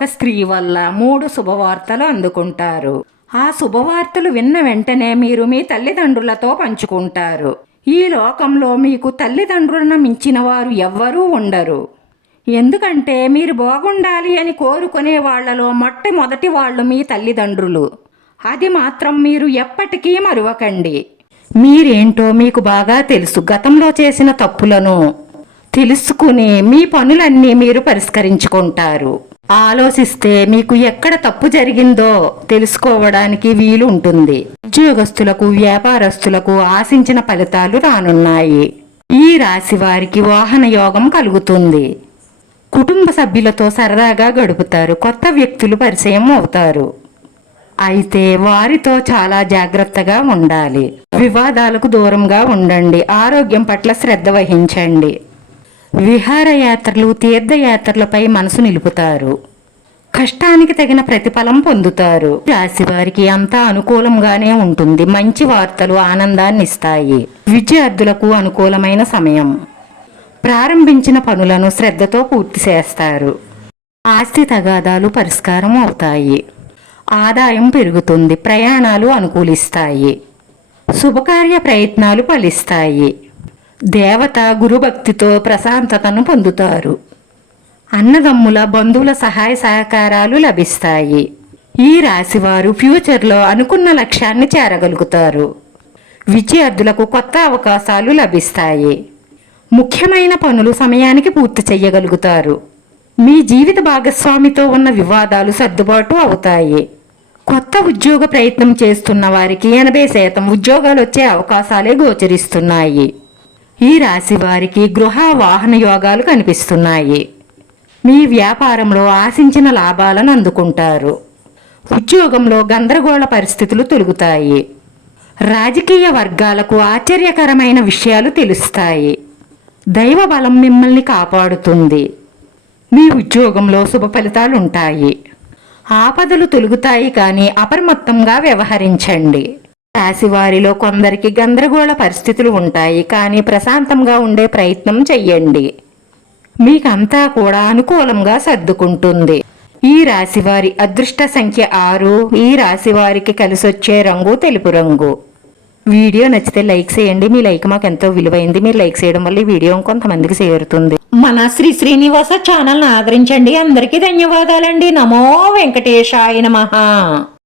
ఒక స్త్రీ వల్ల మూడు శుభవార్తలు అందుకుంటారు. ఆ శుభవార్తలు విన్న వెంటనే మీరు మీ తల్లిదండ్రులతో పంచుకుంటారు. ఈ లోకంలో మీకు తల్లిదండ్రులను మించిన వారు ఎవ్వరూ ఉండరు. ఎందుకంటే మీరు బాగుండాలి అని కోరుకునే వాళ్ళలో మొట్టమొదటి వాళ్ళు మీ తల్లిదండ్రులు. అది మాత్రం మీరు ఎప్పటికీ మరువకండి. మీరేంటో మీకు బాగా తెలుసు. గతంలో చేసిన తప్పులను తెలుసుకుని మీ పనులన్నీ మీరు పరిష్కరించుకుంటారు. ఆలోచిస్తే మీకు ఎక్కడ తప్పు జరిగిందో తెలుసుకోవడానికి వీలు ఉంటుంది. ఉద్యోగస్తులకు వ్యాపారస్తులకు ఆశించిన ఫలితాలు రానున్నాయి. ఈ రాశి వారికి వాహన యోగం కలుగుతుంది. కుటుంబ సభ్యులతో సరదాగా గడుపుతారు. కొత్త వ్యక్తులు పరిచయం అవుతారు. అయితే వారితో చాలా జాగ్రత్తగా ఉండాలి. వివాదాలకు దూరంగా ఉండండి. ఆరోగ్యం పట్ల శ్రద్ధ వహించండి. విహారయాత్రలు తీర్థయాత్రలపై మనసు నిలుపుతారు. కష్టానికి తగిన ప్రతిఫలం పొందుతారు. రాశి వారికి అంతా అనుకూలంగానే ఉంటుంది. మంచి వార్తలు ఆనందాన్ని ఇస్తాయి విద్యార్థులకు అనుకూలమైన సమయం. ప్రారంభించిన పనులను శ్రద్ధతో పూర్తి చేస్తారు. ఆస్తి తగాదాలు పరిష్కారం అవుతాయి. ఆదాయం పెరుగుతుంది. ప్రయాణాలు అనుకూలిస్తాయి. శుభకార్య ప్రయత్నాలు ఫలిస్తాయి. దేవత గురుభక్తితో ప్రశాంతతను పొందుతారు. అన్నదమ్ముల బంధువుల సహాయ సహకారాలు లభిస్తాయి. ఈ రాశివారు ఫ్యూచర్లో అనుకున్న లక్ష్యాన్ని చేరగలుగుతారు. విద్యార్థులకు కొత్త అవకాశాలు లభిస్తాయి. ముఖ్యమైన పనులు సమయానికి పూర్తి చేయగలుగుతారు మీ జీవిత భాగస్వామితో ఉన్న వివాదాలు సర్దుబాటు అవుతాయి. కొత్త ఉద్యోగ ప్రయత్నం చేస్తున్న వారికి ఎనభై శాతం ఉద్యోగాలు వచ్చే అవకాశాలే గోచరిస్తున్నాయి. ఈ రాశి వారికి గృహ వాహన యోగాలు కనిపిస్తున్నాయి. మీ వ్యాపారంలో ఆశించిన లాభాలను అందుకుంటారు. ఉద్యోగంలో గందరగోళ పరిస్థితులు తొలుగుతాయి. రాజకీయ వర్గాలకు ఆశ్చర్యకరమైన విషయాలు తెలుస్తాయి. దైవ బలం మిమ్మల్ని కాపాడుతుంది. మీ ఉద్యోగంలో శుభ ఫలితాలు ఉంటాయి. ఆపదలు తొలుగుతాయి కానీ అప్రమత్తంగా వ్యవహరించండి. రాశివారిలో కొందరికి గందరగోళ పరిస్థితులు ఉంటాయి కానీ ప్రశాంతంగా ఉండే ప్రయత్నం చెయ్యండి. మీకంతా కూడా అనుకూలంగా సర్దుకుంటుంది. ఈ రాశివారి అదృష్ట సంఖ్య ఆరు. ఈ రాశివారికి కలిసొచ్చే రంగు తెలుపు రంగు. వీడియో నచ్చితే లైక్ చేయండి. మీ లైక్ మాకు ఎంతో విలువైంది. మీరు లైక్ చేయడం వల్ల ఈ వీడియో కొంతమందికి చేరుతుంది. మన శ్రీ శ్రీనివాస ఛానల్ ఆదరించండి. అందరికీ ధన్యవాదాలండి. నమో వెంకటేశాయ నమః.